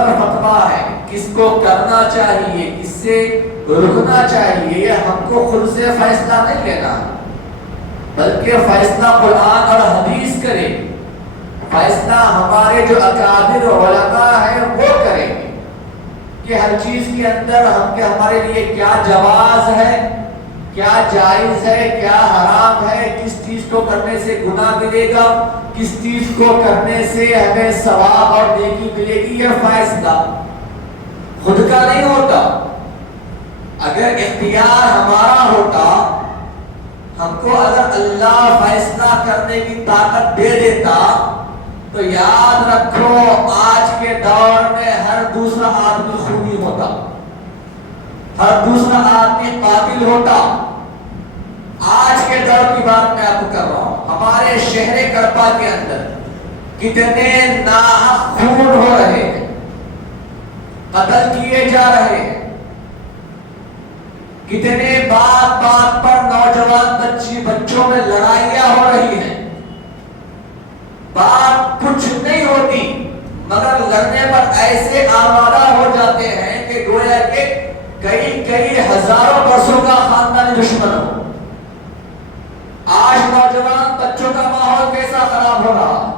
پر فتویٰ ہے، کس کو کرنا چاہیے، کس سے رکنا چاہیے، یہ ہم کو خود سے فیصلہ نہیں لینا، بلکہ فیصلہ قرآن اور حدیث کرے، فیصلہ ہمارے جو اکابر علماء ہیں وہ کریں گے کہ ہر چیز کے اندر ہمارے لیے کیا جواز ہے، کیا جائز ہے، کیا حرام ہے، کس چیز کو کرنے سے گناہ ملے گا، کس چیز کو کرنے سے ہمیں ثواب اور نیکی ملے گی۔ یہ فیصلہ خود کا نہیں ہوتا۔ اگر اختیار ہمارا ہوتا، ہم کو اگر اللہ فیصلہ کرنے کی طاقت دے دیتا، تو یاد رکھو آج کے دور میں ہر دوسرا آدمی خونی ہوتا، ہر دوسرا آدمی قاتل ہوتا۔ آج کے دور کی بات میں آپ کو کر رہا ہوں، ہمارے شہر کرپا کے اندر کتنے ناحق خون ہو رہے ہیں، قتل کیے جا رہے ہیں، کتنے بات بات پر نوجوان بچوں میں لڑائیاں ہو رہی ہیں۔ بات کچھ نہیں ہوتی مگر لڑنے پر ایسے آوارہ ہو جاتے ہیں کہ گویا کہ کئی ہزاروں برسوں کا خاندانی دشمن ہو۔ آج نوجوان بچوں کا ماحول کیسا خراب ہو رہا،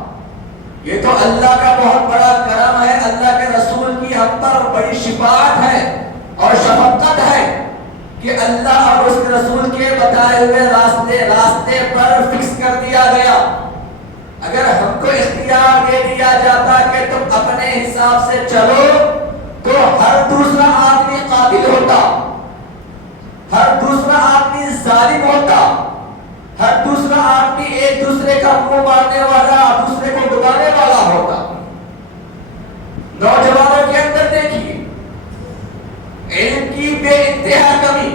یہ تو اللہ کا بہت بڑا کرم ہے، اللہ کے رسول کی ہم پر بڑی شفاعت ہے اور شفقت ہے کہ اللہ اور اس کے رسول کے بتائے ہوئے راستے پر فکس کر دیا گیا۔ اگر ہم کو اختیار دے دیا جاتا کہ تم اپنے حساب سے چلو، تو ہر دوسرا آدمی قاتل ہوتا، ہر دوسرا آدمی ظالم ہوتا، ہر دوسرا آدمی ایک دوسرے کا منہ مارنے والا، دوسرے کو ڈبانے والا ہوتا۔ نوجوانوں کے اندر دیکھیے علم کی بے انتہا کمی،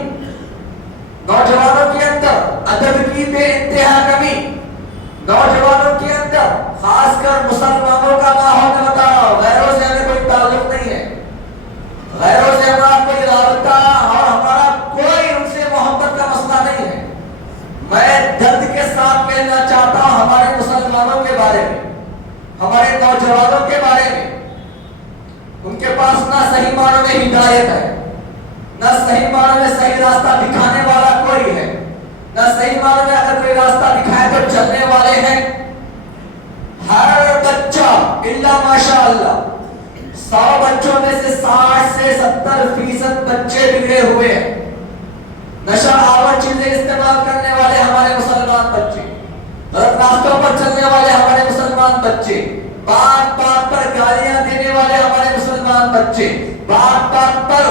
نوجوانوں کے اندر ادب کی بے انتہا کمی، نوجوانوں کے اندر خاص کر مسلمانوں کا ماحول میں بتا رہا ہوں، غیروں سے ہمیں کوئی تعلق نہیں ہے، غیروں سے ہمارا کوئی رابطہ اور ہمارا کوئی ان سے محبت کا مسئلہ نہیں ہے۔ میں درد کے ساتھ کہنا چاہتا ہوں ہمارے مسلمانوں کے بارے میں، ہمارے نوجوانوں کے بارے میں، ان کے پاس نہ صحیح معنوں میں ہدایت ہے، نہ صحیح معنوں میں صحیح راستہ دکھانے والا کوئی ہے، نہ صحیح معنوں میں اگر کوئی راستہ دکھائے تو چلنے والے ہیں۔ ہر بچہ الا ماشاء اللہ 100 بچوں میں سے 60 سے 70% بچے بگڑے ہوئے ہیں، نشہ آور چیزیں استعمال کرنے والے ہمارے مسلمان بچے، غلط راستوں پر چلنے والے ہمارے مسلمان بچے، بات بات پر گالیاں دینے والے ہمارے مسلمان بچے، بات بات پر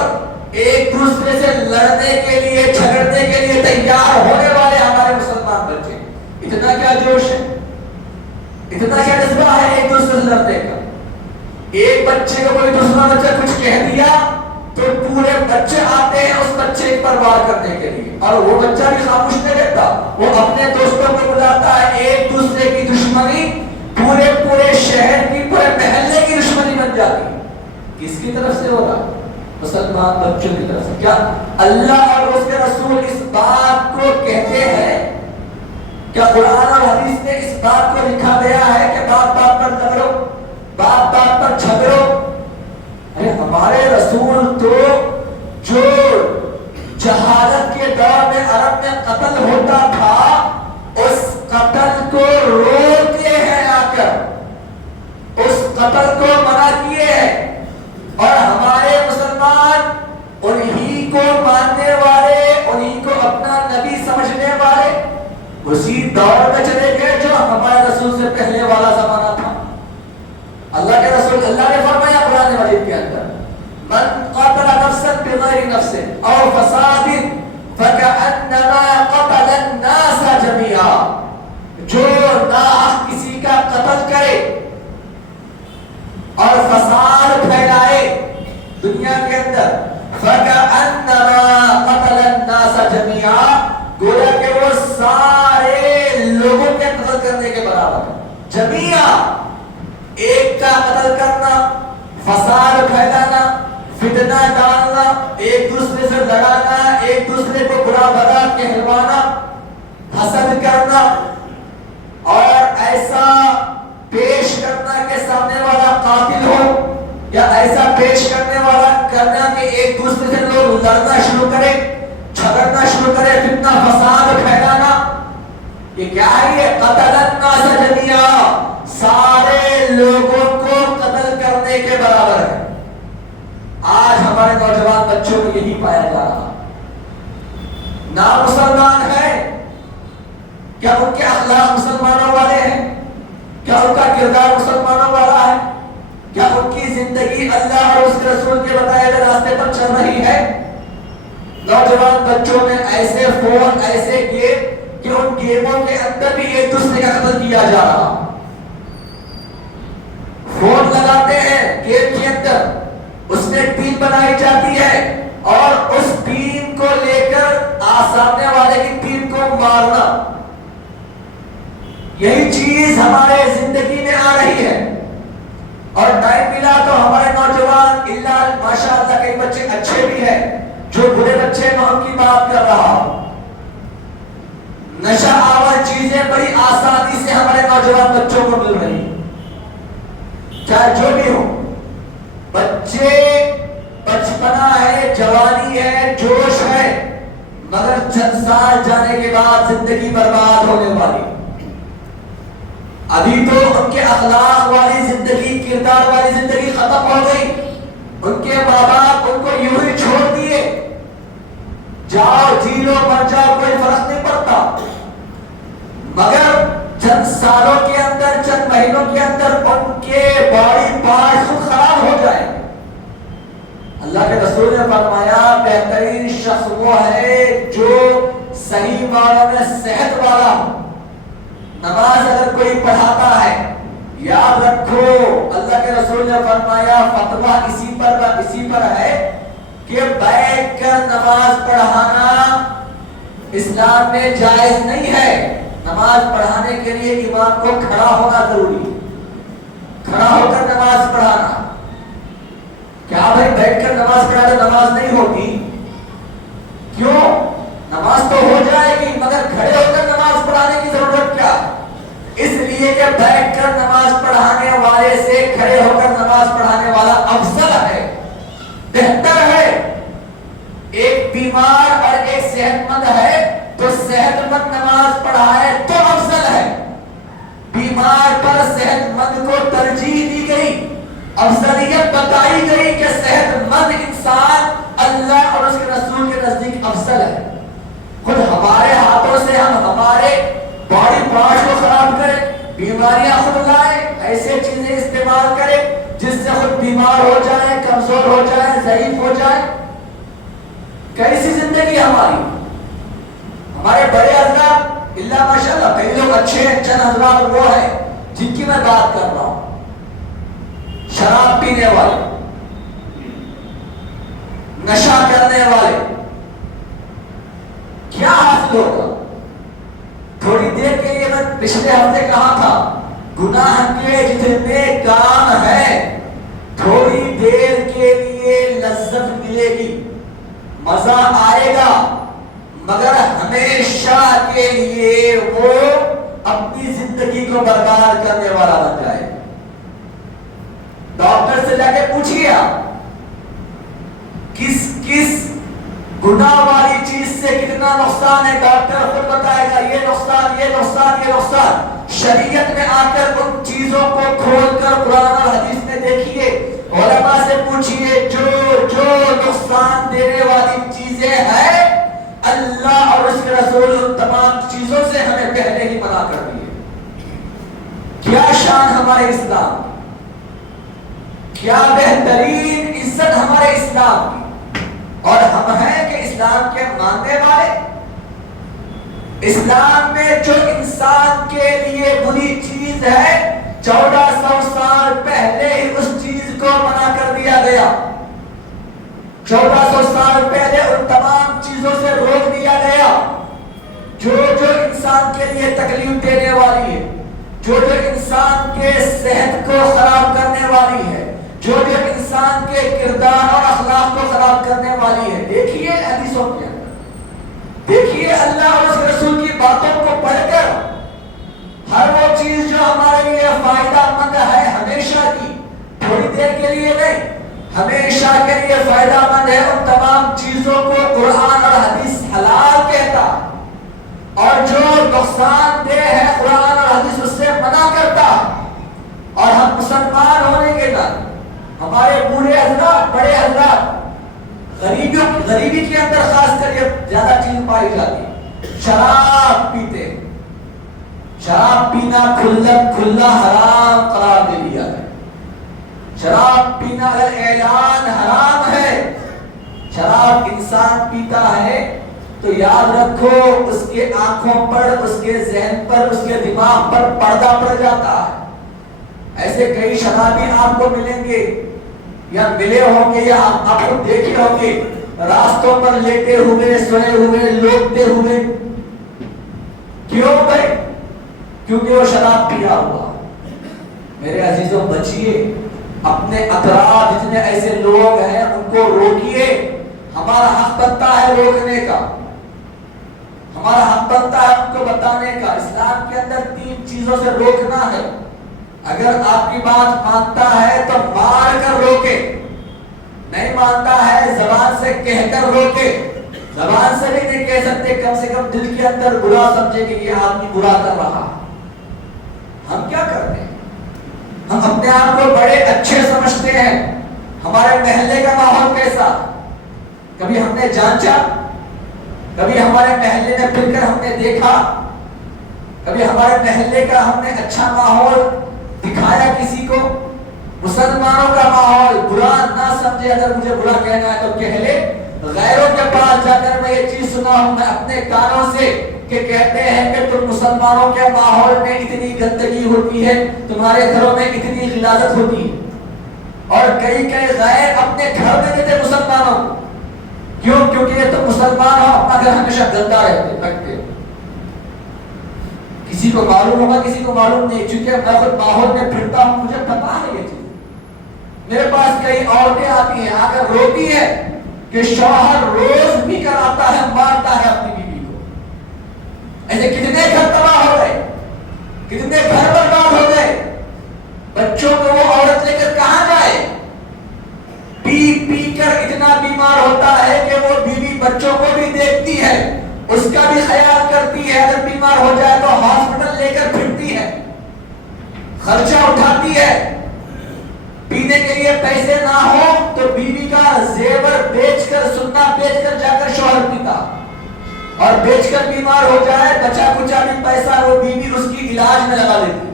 ایک دوسرے سے لڑنے کے لیے جھگڑنے کے لیے تیار ہونے والے ہمارے مسلمان بچے۔ اتنا کیا جوش ہے، اتنا کیا جذبہ ہے ایک دوسرے سے لڑنے کا۔ ایک بچے کو کوئی دوسرا بچہ کچھ کہہ دیا تو پورے بچے آتے ہیں اس بچے پر وار کرنے کے لیے، اور وہ بچہ بھی خاموش نہیں رہتا، وہ اپنے دوستوں کو بلاتا ہے، ایک دوسرے کی دشمنی پورے شہر کی، پورے محلے کی دشمنی بن جاتی۔ کس کی طرف سے ہو رہا؟ مسلمان بچوں کی طرف سے۔ کیا اللہ اور اس کے رسول اس بات کو کہتے ہیں؟ کیا قرآن اور حدیث نے اس بات کو لکھا گیا ہے کہ بات بات پر لڑو، بات بات پر جھگڑو؟ ارے ہمارے رسول تو جو جہالت کے دور میں عرب میں قتل ہوتا تھا، اس قتل کو روکتے ہیں، آ کر اس قتل کو منع کیے ہیں، اور ہمارے مسلمان انہی کو ماننے والے، انہی کو اپنا نبی سمجھنے والے اسی دور میں چلے گئے جو ہمارے رسول سے پہلے والا زمانہ تھا۔ اللہ کے رسول، اللہ نے فرمایا قرآن مجید کے اندر، من قتل نفسا بغیر نفس او فساد فکأنما قتل الناس جميعا، جو ناحق کسی کا قتل کرے اور فساد پھیلائے دنیا کے اندر، فکأنما قتل الناس جميعا، گویا کہ وہ سارے لوگوں کے قتل کرنے کے برابر ہے۔ جميعا، ایک کا قتل کرنا، فساد پھیلانا، فتنہ ڈالنا، ایک دوسرے سے لڑانا، ایک دوسرے کو برا بھلا کہلوانا، حسد کرنا، اور ایسا پیش کرنا کہ سامنے والا قاتل ہو، یا ایسا پیش کرنے والا کرنا کہ ایک دوسرے سے لوگ لڑنا شروع کرے، جھگڑنا شروع کرے، فتنہ فساد پھیلانا، یہ کیا ہے؟ یہ قتل الناس جميعا، سارے لوگوں کو قتل کرنے کے برابر ہے۔ آج ہمارے نوجوان بچوں کو یہی پایا جا رہا، نہ مسلمان ہے، کیا ان کے اخلاق مسلمانوں والے ہیں؟ کیا ان کا کردار مسلمانوں والا ہے؟ کیا ان کی زندگی اللہ اور اس کے رسول کے بتائے ہوئے راستے پر چل رہی ہے؟ نوجوان بچوں میں ایسے فون، ایسے گیم کہ ان گیموں کے اندر بھی ایک دوسرے کا قتل کیا جا رہا۔ فون لگاتے ہیں گیم کے اندر، اس میں ٹیم بنائی جاتی ہے اور اس ٹیم کو لے کر سامنے والے کی ٹیم کو مارنا، یہی چیز ہمارے زندگی میں آ رہی ہے۔ اور ٹائم ملا تو ہمارے نوجوان اللہ ماشاءاللہ کئی بچے اچھے بھی ہیں، جو برے بچے میں ان کی بات کر رہا ہوں، نشہ آور چیزیں بڑی آسانی سے ہمارے نوجوان بچوں کو مل رہی ہیں، چاہے جو بھی ہو۔ بچے بچپنا ہے، جوانی ہے، جوش ہے، مگر چند سال جانے کے بعد زندگی برباد ہونے والی۔ ابھی تو ان کے اخلاق والی زندگی، کردار والی زندگی ختم ہو گئی، ان کے ماں باپ ان کو یوں ہی چھوڑ دیے، جاؤ جی لو مر جاؤ کوئی فرق نہیں پڑتا، مگر چند سالوں کے اندر، چند مہینوں کے اندر ان کے باڈی پارٹس خود خراب ہو جائے۔ اللہ کے رسول نے فرمایا بہترین شخص وہ ہے جو صحیح معنوں میں صحت والا ہو۔ نماز اگر کوئی پڑھاتا ہے، یاد رکھو اللہ کے رسول نے فرمایا فتویٰ اسی پر ہے کہ بیٹھ کر نماز پڑھانا اسلام میں جائز نہیں ہے۔ نماز پڑھانے کے لیے امام کو کھڑا ہونا ضروری، کھڑا ہو کر نماز پڑھانا۔ کیا بھائی بیٹھ کر نماز پڑھا تو نماز نہیں ہوتی؟ کیوں؟ نماز تو ہو جائے گی، مگر کھڑے ہو کر نماز پڑھانے کی ضرورت کیا؟ اس لیے کہ بیٹھ کر نماز پڑھانے والے سے کھڑے ہو کر نماز پڑھانے والا افضل ہے، بہتر ہے۔ ایک بیمار اور ایک صحت مند ہے تو صحت مند نماز پڑھائے تو افضل ہے، بیمار پر صحت مند کو ترجیح دی گئی، افضلیت بتائی گئی کہ صحت مند انسان اللہ اور اس کے رسول کے نزدیک افضل ہے۔ خود ہمارے ہاتھوں سے ہم ہمارے باڈی پارٹس کو خراب کریں، بیماریاں خود لائیں، ایسے چیزیں استعمال کریں جس سے خود بیمار ہو جائیں، کمزور ہو جائیں، ضعیف ہو جائیں، کیسی زندگی ہماری؟ ہمارے بڑے حضرات اللہ ماشاءاللہ کئی لوگ اچھے ہیں، چند حضرات وہ ہیں جن کی میں بات کر رہا ہوں، شراب پینے والے، نشہ کرنے والے، کیا حاصل ہوگا؟ تھوڑی دیر کے لیے میں پچھلے ہفتے کہا تھا گناہ کے جتنے کام ہیں تھوڑی دیر کے لیے لذت ملے گی، مزہ آئے گا، مگر ہمیشہ کے لیے وہ اپنی زندگی کو برباد کرنے والا بن جائے۔ ڈاکٹر سے جا کے پوچھئے آپ کس کس گناہ والی چیز سے کتنا نقصان ہے، ڈاکٹر خود بتائے گا یہ نقصان، یہ نقصان، یہ نقصان۔ شریعت میں آ کر ان چیزوں کو کھول کر قرآن اور حدیث میں دیکھیے، علماء سے پوچھئے جو نقصان دینے والی چیزیں ہیں اللہ اور اس کے رسول ان تمام چیزوں سے ہمیں پہلے ہی منع کر دیے۔ کیا شان ہمارے اسلام، کیا بہترین عزت ہمارے اسلام کی، اور ہم ہیں کہ اسلام کے ماننے والے۔ اسلام میں جو انسان کے لیے بری چیز ہے 1400 سال پہلے ہی اس چیز کو منع کر دیا گیا، 1400 سال پہلے ان تمام چیزوں سے روک دیا گیا جو انسان کے لیے تکلیف دینے والی ہے، جو انسان کے صحت کو خراب کرنے والی ہے، جو انسان کے کردار اور اخلاق کو خراب کرنے والی ہے۔ دیکھیے حدیثوں کے اندر، دیکھیے اللہ اور اس رسول کی باتوں کو پڑھ کر ہر وہ چیز جو ہمارے لیے فائدہ مند ہے ہمیشہ کی، تھوڑی دیر کے لیے نہیں، ہمیشہ کے لیے فائدہ مند ہے۔ ان تمام چیزوں کو قرآن اور حدیث حلال کہتا، اور جو نقصان دہ ہے قرآن اور حدیث اس سے منع کرتا۔ اور ہم مسلمان ہونے کے بعد ہمارے بوڑھے حضرات، بڑے حضرات، غریبی کے اندر خاص کر یہ زیادہ چیز پائی جاتی ہے، شراب پیتے۔ شراب پینا کھلا حرام قرار دے دیا ہے۔ شراب پینا اگر اعلان حرام ہے، شراب انسان پیتا ہے تو یاد رکھو اس کے آنکھوں پر، اس کے ذہن پر، اس کے دماغ پر پردہ پڑ جاتا ہے۔ ایسے کئی شرابی آپ کو ملیں گے یا ملے ہوں گے یا آپ کو دیکھے ہوں گے راستوں پر لیٹے ہوئے، سوئے ہوئے، لوٹتے ہوئے۔ کیوں بھائی؟ کیونکہ وہ شراب پیا ہوا۔ میرے عزیزوں بچیے، اپنے اطراف جتنے ایسے لوگ ہیں ان کو روکیے۔ ہمارا حق بنتا ہے روکنے کا، ہمارا حق بنتا ہے ان کو بتانے کا۔ اسلام کے اندر 3 چیزوں سے روکنا ہے۔ اگر آپ کی بات مانتا ہے تو مار کر روکے، نہیں مانتا ہے زبان سے کہہ کر روکے۔ زبان سے بھی نہیں کہہ سکتے، کم سے کم دل کے اندر برا سمجھے کہ یہ آدمی برا کر رہا۔ ہم کیا کرتے ہیں؟ ہم اپنے آپ کو بڑے اچھے سمجھتے ہیں۔ ہمارے محلے کا ماحول کیسا؟ کبھی ہم نے جانچا؟ کبھی ہمارے محلے میں پھر کر ہم نے دیکھا؟ کبھی ہمارے محلے کا ہم نے اچھا ماحول دکھایا کسی کو؟ مسلمانوں کا ماحول برا نہ سمجھے، اگر مجھے برا کہنا ہے تو کہہ لے۔ غیروں کے پاس جا کر میں یہ چیز سنا ہوں میں اپنے کانوں سے کہ کہتے ہیں کہ تم مسلمانوں کے ماحول میں اتنی گندگی ہوتی ہے، تمہارے گھروں میں اتنی غلاظت ہوتی ہے، اور کئی غیر اپنے گھر میں دیتے مسلمانوں کو۔ کیوں؟ کیونکہ یہ تو مسلمان ہو، اپنا گھر ہمیشہ گندا رکھتے۔ کسی کو معلوم ہوگا، کسی کو معلوم نہیں، چونکہ میں خود ماحول میں پھرتا ہوں، مجھے پتا ہے یہ چیز۔ میرے پاس کئی عورتیں آتی ہیں، آ کر روتی ہے کہ شوہر روز بھی کراتا ہے، مارتا ہے اپنی بیوی کو۔ ایسے کتنے گھر تباہ ہو گئے، کتنے گھر برباد ہو گئے۔ بچوں کو وہ عورت لے کر کہاں جائے؟ پی کر اتنا بیمار ہوتا ہے کہ وہ بیوی بچوں کو بھی دیکھتی ہے، اس کا بھی خیال کرتی ہے، اگر بیمار ہو جائے تو ہاسپٹل لے کر پھرتی ہے، خرچہ اٹھاتی ہے۔ پینے کے لیے پیسے نہ ہو تو بیوی کا زیور بیچ کر، سونا بیچ کر جا کر شوہر پیتا، اور بیچ کر بیمار ہو جائے بچا کچا بھی پیسہ وہ بیوی اس کی علاج میں لگا دیتی۔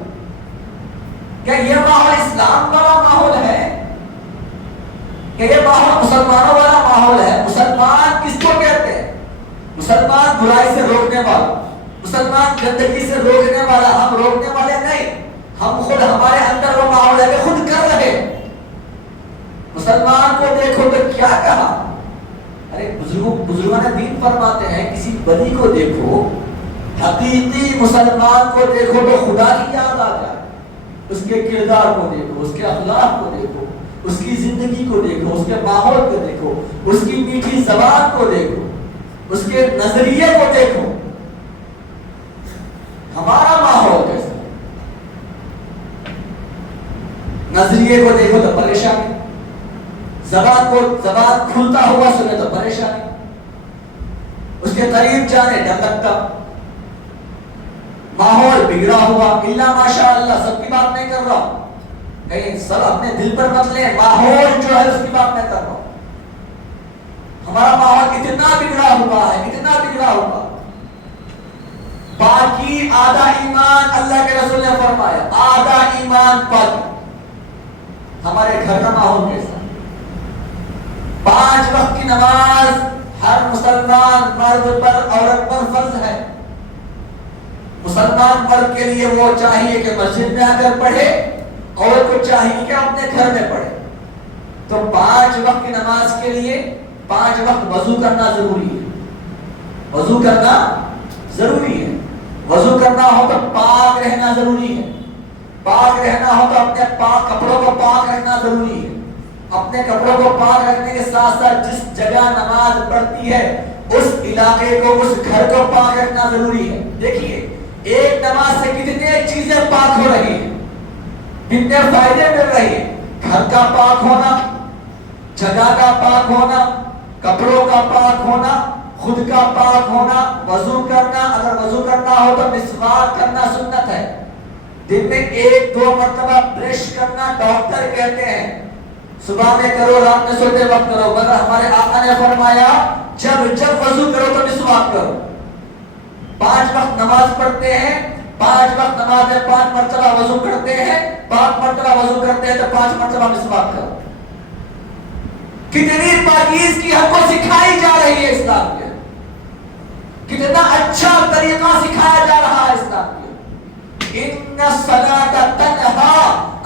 کیا یہ ماحول اسلام والا ماحول ہے؟ کہ یہ ماحول مسلمانوں والا ماحول ہے؟ مسلمان کس کو کہتے ہیں؟ مسلمان برائی سے روکنے والا، مسلمان گندگی سے روکنے والا۔ ہم روکنے والے نہیں، ہم خود، ہمارے اندر وہ ماحول ہے کہ خود کر رہے۔ مسلمان کو دیکھو تو کیا کہا؟ ارے بزرگان دین فرماتے ہیں کسی ولی کو دیکھو، حقیقی مسلمان کو دیکھو تو خدا کی یاد آ جائے۔ اس کے کردار کو دیکھو، اس کے اخلاق کو دیکھو، اس کی زندگی کو دیکھو، اس کے ماحول کو دیکھو، اس کی میٹھی زبان کو دیکھو، اس کے نظریے کو دیکھو۔ ہمارا ماحول کیسا؟ نظریے کو دیکھو تو پریشانی، زبان کھلتا ہوا سنے تو پریشانی، اس کے قریب جانے ڈر لگتا۔ ماحول بگڑا ہوا، الا ماشاء اللہ، سب کی بات نہیں کر رہا ہوں، کہیں سب اپنے دل پر مت لیں، ماحول جو ہے اس کی بات میں کر رہا ہوں۔ ہمارا ماحول اتنا بگڑا ہوا ہے، اتنا بگڑا ہوا۔ باقی آدھا ایمان، اللہ کے رسول نے فرمایا آدھا ایمان باقی۔ ہمارے گھر کا ماحول کیسا؟ 5 وقت کی نماز ہر مسلمان مرد پر، عورت پر فرض ہے۔ مسلمان مرد کے لیے وہ چاہیے کہ مسجد میں آ کر پڑھے، عورت کو چاہیے کہ اپنے گھر میں پڑھے۔ تو 5 وقت کی نماز کے لیے 5 وقت وضو کرنا ضروری ہے، وضو کرنا ضروری ہے۔ وضو کرنا ہو تو پاک رہنا ضروری ہے، پاک رہنا ہو تو اپنے پاک کپڑوں کو پاک رکھنا ضروری ہے۔ اپنے کپڑوں کو پاک رکھنے کے ساتھ ساتھ جس جگہ نماز پڑھتی ہے اس علاقے کو، اس گھر کو پاک رکھنا ضروری ہے۔ دیکھیے ایک نماز سے کتنے چیزیں پاک ہو رہی ہیں، کتنے فائدے مل رہی ہیں۔ گھر کا پاک ہونا، جگہ کا پاک ہونا، کپڑوں کا پاک ہونا، خود کا پاک ہونا، وضو کرنا، اگر وضو کرنا ہو تو مسواک کرنا سنت ہے، دن میں 1-2 مرتبہ برش کرنا ڈاکٹر کہتے ہیں، صبح میں کرو رات میں سوتے وقت کرو، مگر ہمارے آقا نے فرمایا جب وضو کرو تو مسواک کرو۔ 5 وقت نماز پڑھتے ہیں، 5 وقت نماز میں 5 مرتبہ وضو کرتے ہیں، 5 مرتبہ وضو کرتے ہیں تو 5 مرتبہ مسواک کرو۔ کتنی پاکیزگی ہم کو سکھائی جا رہی ہے اسلام کے، کتنا اچھا طریقہ سکھایا جا رہا ہے اسلام کے۔ ان الصلاۃ تنہی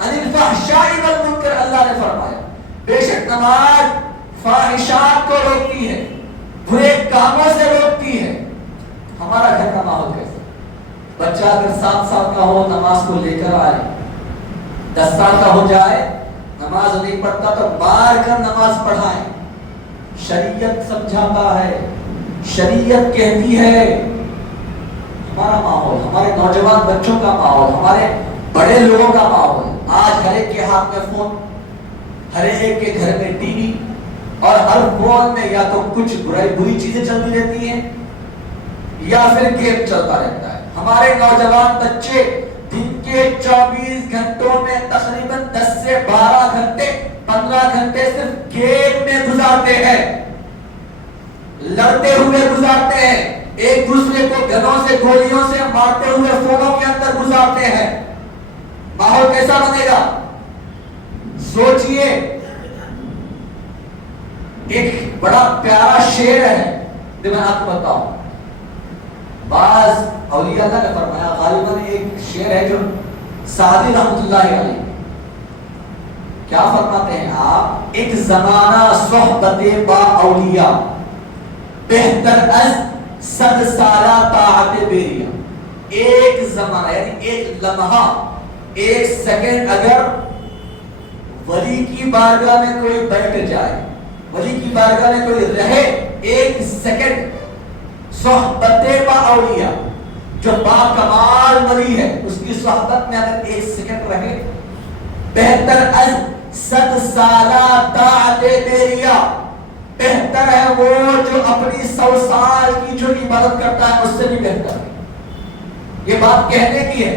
عن الفحشاء والمنکر، اللہ نے فرمایا بے شک نماز فاحشات کو روکتی ہے، برے کاموں سے روکتی ہے۔ ہمارا گھر کا ماحول کیسا؟ بچہ اگر 7 سال کا ہو نماز کو لے کر آئے، 10 سال کا ہو جائے نماز نہیں پڑھتا تو مار کر نماز پڑھائیں۔ شریعت سمجھاتا ہے، شریعت کہتی ہے۔ ہمارا ماحول، ہمارے نوجوان بچوں کا ماحول، ہمارے بڑے لوگوں کا ماحول، آج ہر ایک کے ہاتھ میں فون، ہر ایک کے گھر میں ٹی وی، اور ہر فون میں یا تو کچھ بری چیزیں چلتی رہتی ہیں یا پھر گیم چلتا رہتا ہے۔ ہمارے نوجوان بچے دن کے 24 گھنٹوں میں تقریباً 10 سے 12 گھنٹے 15 گھنٹے صرف گیم میں گزارتے ہیں، لڑتے ہوئے گزارتے ہیں، ایک دوسرے کو گنوں سے گولیوں سے مارتے ہوئے فونوں کے اندر گزارتے ہیں۔ ماحول کیسا بنے گا؟ سوچئے۔ ایک بڑا پیارا شعر ہے جو میں آپ کو بتاؤں، بعض اولیاء اللہ نے فرمایا، غالباً ایک شعر ہے جو سعدی رحمۃ اللہ علیہ، کیا فرماتے ہیں آپ؟ ایک زمانہ صحبت با اولیاء بہتر از 100 سالہ طاعت بیریا۔ ایک زمانہ یعنی ایک لمحہ، ایک سیکنڈ اگر ولی کی بارگاہ میں کوئی بیٹھ جائے، ولی کی بارگاہ میں کوئی رہے ایک سیکنڈ، صحبت با اولیاء، جو با کمال ولی ہے اس کی صحبت میں اگر ایک سیکنڈ رہے، بہتر از 100 سالہ طاعت بیریا، بہتر ہے وہ جو اپنی 100 سال کی جو عبادت کرتا ہے اس سے بھی بہتر ہے۔ یہ بات کہنے کی ہے۔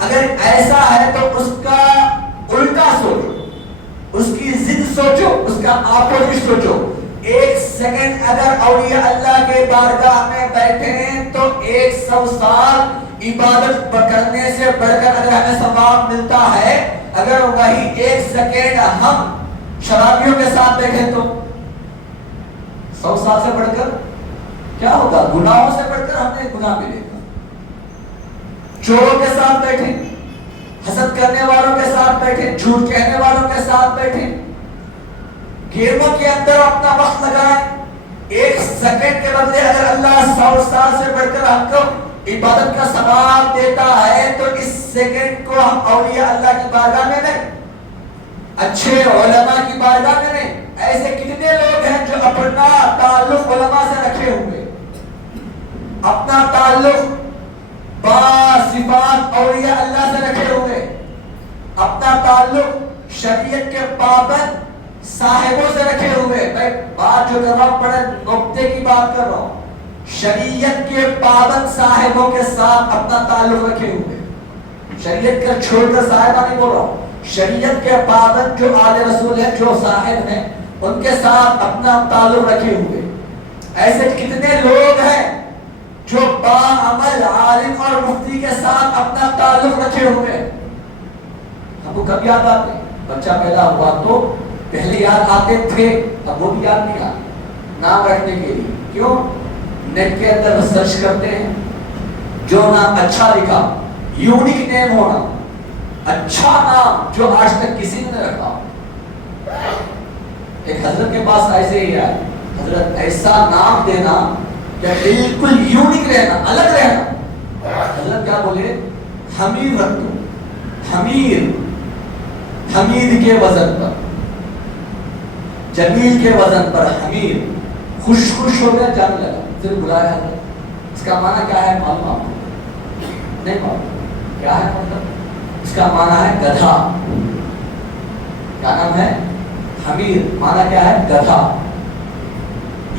اگر ایسا ہے تو اس کا الٹا سوچو، اس کی ضد سوچو، اس کا اپوزٹ سوچو۔ ایک سیکنڈ اگر اولیاء اللہ کے بارگاہ میں بیٹھے ہیں تو 100 سال عبادت کرنے سے بڑھ کر اگر ہمیں ثواب ملتا ہے، اگر وہی 1 سیکنڈ ہم شرابیوں کے ساتھ بیٹھے تو 100 سال سے بڑھ کر کیا ہوگا؟ گناہوں سے بڑھ کر ہمیں گناہ ملے گا۔ چوروں کے ساتھ بیٹھے، حسد کرنے والوں کے ساتھ بیٹھے، جھوٹ کہنے والوں کے ساتھ بیٹھے، گیموں کے اندر اپنا وقت لگائیں، 1 سیکنڈ کے بدلے اگر اللہ 100 سال سے بڑھ کر ہم کو عبادت کا ثواب دیتا ہے تو اس سیکنڈ کو ہم اولیاء اللہ کی بارگاہ میں نہیں، اچھے علماء کی بارگاہ میں نہیں۔ ایسے کتنے لوگ ہیں جو اپنا تعلق علماء سے رکھے ہوئے، اپنا تعلق با صفات اولیاء اللہ سے رکھے ہوئے، اپنا تعلق شریعت کے پابند صاحبوں سے رکھے ہوئے۔ میں بات جو کر رہا ہوں بڑے نقطے کی بات کر رہا ہوں، شریعت کے پابند صاحبوں کے ساتھ اپنا تعلق رکھے ہوئے، شریعت کا چھوڑ کر صاحبہ نہیں بول رہا ہوں، شریعت کے پابند جو آل رسول ہیں، جو صاحب ہیں، ان کے ساتھ اپنا تعلق رکھے ہوئے۔ ایسے کتنے لوگ ہیں جو باعمل عالم اور مفتی کے ساتھ اپنا تعلق رکھے ہوئے۔ ہم کو کب یاد آتے؟ بچہ پیدا ہوا تو پہلے یاد آتے تھے، اب وہ بھی یاد نہیں آتے نام رکھنے کے لیے۔ کیوں؟ نیٹ کے اندر سرچ کرتے ہیں، جو نام اچھا لکھا، یونیک نیم ہونا، اچھا نام جو آج تک کسی نے رکھا۔ ایک حضرت کے پاس ایسے ہی ہے، حضرت ایسا نام دینا کہ بالکل یونیک رہنا، الگ رہنا۔ حضرت کیا بولے؟ حمید رکھ دو، حمید، حمید کے وزن پر، جمیل کے وزن پر حمید، خوش خوش ہو گیا، جانے لگا، پھر بلایا حضرت۔ اس کا معنی کیا ہے معلوم آپ کو؟ نہیں معلوم کیا ہے مطلب؟ اس کا معنی ہے گدھا۔ کیا نام ہے؟ حمیر، مانا کیا ہے؟ گدھا۔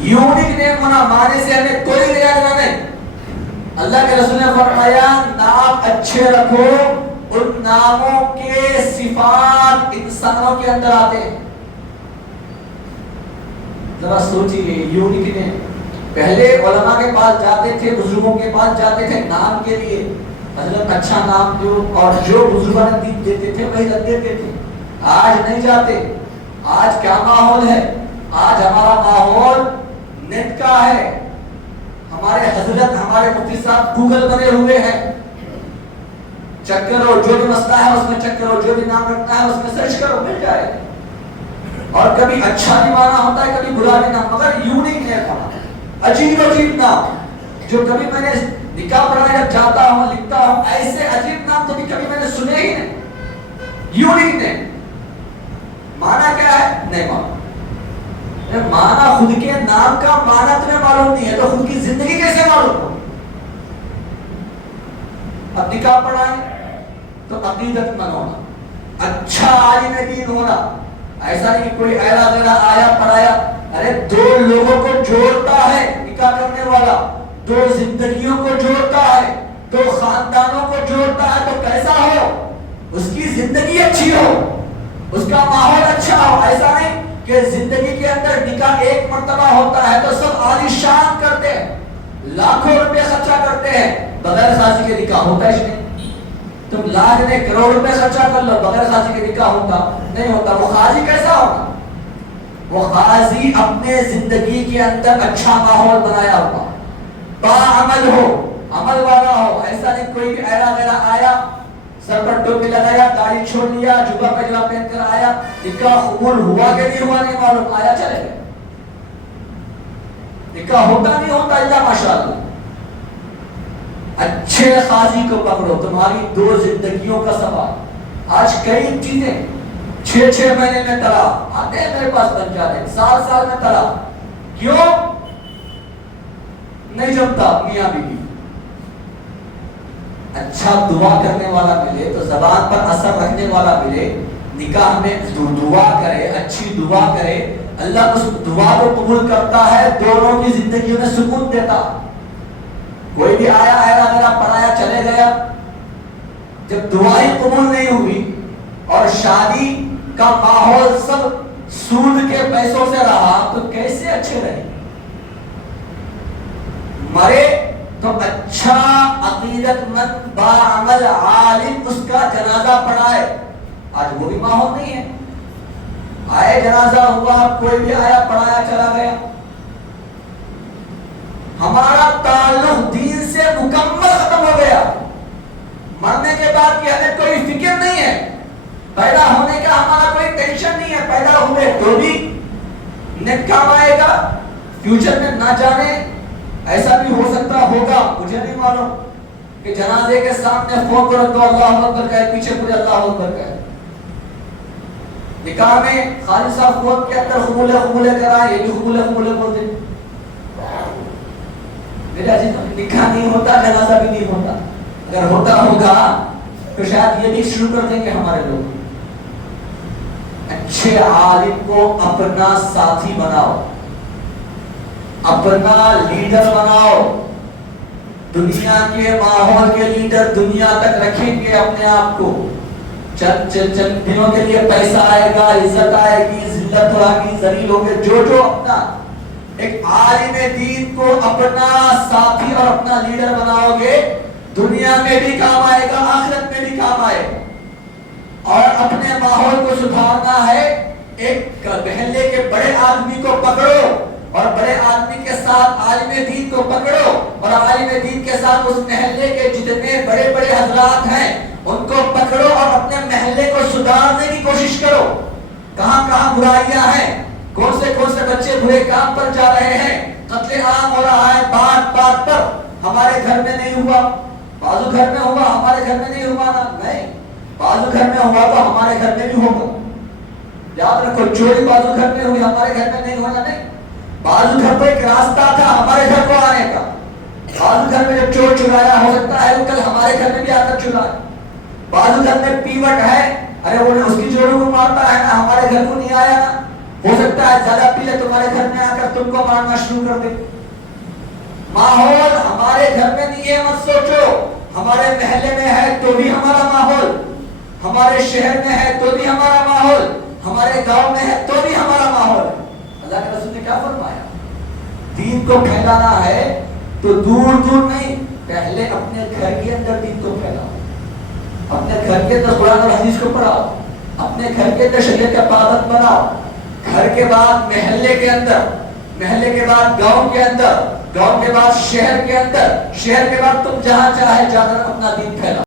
یونیک نیم ہونا، معنی سے ہمیں کوئی لیا دینا نہیں۔ اللہ کے رسول نے فرمایا نام اچھے رکھو، ان ناموں کے صفات انسانوں کے اندر آتے ہیں۔ ذرا سوچیے، یونیک نیم، پہلے علماء کے پاس جاتے تھے، بزرگوں کے پاس جاتے تھے نام کے لیے، حضرت اچھا نام دو، اور جو بزرگوں نے دیتے تھے وہی رکھ دیتے تھے۔ آج نہیں جاتے۔ آج کیا ماحول ہے؟ آج ہمارا ماحول نیٹ کا ہے۔ ہمارے حضرت، ہمارے مفتی صاحب گوگل بنے ہوئے ہیں، چیک کرو، جو بھی مسئلہ ہے اس میں چیک کرو، جو بھی نام رکھنا ہے اس میں سرچ کرو، مل جائے۔ اور کبھی اچھا بھی مانا ہوتا ہے، کبھی برا بھی نام، مگر یونیک نیم ہونا، عجیب عجیب نام، جو کبھی میں نے نکاح پڑھانے جب جاتا ہوں، لکھتا ہوں، ایسے عجیب نام تو کبھی میں نے سنے ہی نہیں۔ یونیک نیم مانا کیا ہے؟ نہیں معلوم۔ مانا خود کے نام کا مانا تمہیں معلوم نہیں ہے تو خود کی زندگی کیسے معلوم ہو؟ اب نکاح پڑھائیں تو عقیدت مند ہونا، اچھا عالم دین ہونا، ایسا نہیں کہ کوئی ایرا غیرہ آیا پڑھایا۔ ارے دو لوگوں کو جوڑتا ہے نکاح کرنے والا، دو زندگیوں کو جوڑتا ہے، دو خاندانوں کو جوڑتا ہے، تو کیسا ہو؟ اس کی زندگی اچھی ہو، اس کا ماحول اچھا ہو۔ ایسا نہیں کہ زندگی کے اندر نکاح ایک مرتبہ ہوتا ہے تو سب عالی شان کرتے ہیں، لاکھوں روپے خرچہ کرتے ہیں، بغیر خاصی کے نکاح ہوتا ہے نہیں۔ تم لاکھ نے کروڑ روپے خرچہ کر لو، بغیر خاصی کے نکاح ہوتا نہیں ہوتا۔ وہ خاصی کیسا ہوگا؟ وہ خاصی اپنے زندگی کے اندر اچھا ماحول بنایا ہوگا، باعمل ہو، عمل والا ہو۔ ایسا نہیں کوئی بھی ایرا غیرہ آیا، سر پر ٹوپی لگایا، داڑھی چھوڑ لیا، جبہ پجامہ پہن کر آیا، نکاح قبول ہوا کہ نہیں ہوا نہیں معلوم، آیا چلے گئے۔ نکاح ہوتا نہیں ہوتا اللہ ماشاءاللہ۔ اچھے قاضی کو پکڑو، تمہاری دو زندگیوں کا سوال۔ آج کئی چیزیں 6 مہینے میں طلاق آتے ہیں میرے پاس، بن جاتے ہیں سال میں طلاق۔ کیوں؟ نہیں جمتا میاں بیوی۔ اچھا دعا کرنے والا ملے تو زبان پر اثر رکھنے والا ملے، نکاح میں دعا کرے، اچھی دعا کرے، اللہ اس دعا کو قبول کرتا ہے، دونوں کی زندگیوں میں سکون دیتا۔ کوئی بھی آیا میرا پڑھایا چلے گیا، جب دعا ہی قبول نہیں ہوئی اور شادی کا ماحول سب سود کے پیسوں سے رہا تو کیسے اچھے رہے؟ مرے تو اچھا عقیدت مند باعمل عالم اس کا جنازہ پڑھائے۔ آج وہ بھی ماحول نہیں ہے۔ آئے جنازہ ہوا، کوئی بھی آیا پڑھایا چلا گیا۔ ہمارا تعلق دین سے مکمل ختم ہو گیا۔ مرنے کے بعد کی ہمیں کوئی فکر نہیں ہے، پیدا ہونے کا ہمارا کوئی ٹینشن نہیں ہے، پیدا ہوئے تو بھی نیٹ کام آئے گا، فیوچر میں نہ جانے ایسا بھی ہو سکتا ہوگا، مجھے نہیں معلوم کہ جنازے کے سامنے فون کر دو اللہ اکبر کہے، پیچھے پورے اللہ اکبر کہے۔ نکاح میں خالد صاحب فون کے اندر قبولے کرائے، یہ بھی قبولے بولتے۔ میرے عزیز نکاح نہیں ہوتا، جنازہ بھی نہیں ہوتا۔ اگر ہوتا ہوگا تو شاید یہ بھی شروع کر دیں گے ہمارے لوگ۔ اچھے عالم کو اپنا ساتھی بناؤ، اپنا لیڈر بناؤ۔ دنیا کے ماحول کے لیڈر دنیا تک رکھیں گے اپنے آپ کو، چند دنوں کے لیے پیسہ آئے گا، عزت آئے گی، ذلت ہوگی، ذلیل ہوگے۔ جو اپنا ایک عالم دین کو اپنا ساتھی اور اپنا لیڈر بناؤ گے، دنیا میں بھی کام آئے گا، آخرت میں بھی کام آئے گا۔ اور اپنے ماحول کو سدھارنا ہے، ایک محلے کے بڑے آدمی کو پکڑو اور بڑے آدمی کے ساتھ عالم دین کو پکڑو، اور عالم دین کے ساتھ اس محلے کے جتنے بڑے بڑے حضرات ہیں ان کو پکڑو اور اپنے محلے کو سدھارنے کی کوشش کرو۔ کہاں کہاں برائیاں ہیں، کون سے بچے برے کام پر جا رہے ہیں، قتل عام ہو رہا ہے بات بات پر۔ ہمارے گھر میں نہیں ہوا، بازو گھر میں ہوا، ہمارے گھر میں نہیں ہوا نا، نہیں، بازو گھر میں ہوا تو ہمارے گھر میں بھی ہوگا۔ یاد رکھو، چوری بازو گھر میں ہوئی، ہمارے گھر میں نہیں ہونا، نہیں۔ بازو گھر کو ایک راستہ تھا ہمارے گھر کو آنے کا۔ بازو گھر میں جب چور چرایا، ہو سکتا ہے وہ کل ہمارے گھر میں بھی آ کر چرائے۔ بازو گھر میں پیوٹ ہے، ارے وہ اس کی جوڑوں کو مارتا ہے نا، ہمارے گھر کو نہیں آیا نا، ہو سکتا ہے زیادہ پیلے تمہارے گھر میں آ کر تم کو مارنا شروع کر دے۔ ماحول ہمارے گھر میں نہیں ہے مت سوچو، ہمارے محلے میں ہے تو بھی ہمارا ماحول، ہمارے شہر میں ہے تو بھی ہمارا ماحول، ہمارے گاؤں میں ہے تو بھی ہمارا ماحول ہے۔ اللہ کے رسول نے کیا فرمایا؟ دین کو پھیلانا ہے تو دور دور نہیں، پہلے اپنے گھر کے اندر دین کو پھیلاؤ، اپنے گھر کے اندر قرآن اور حدیث کو پڑھاؤ، اپنے گھر کے اندر شریعت کا پابند بناؤ، گھر کے بعد محلے کے اندر، محلے کے بعد گاؤں کے اندر، گاؤں کے بعد شہر کے اندر، شہر کے بعد تم جہاں چاہے جا کر اپنا دین پھیلاؤ۔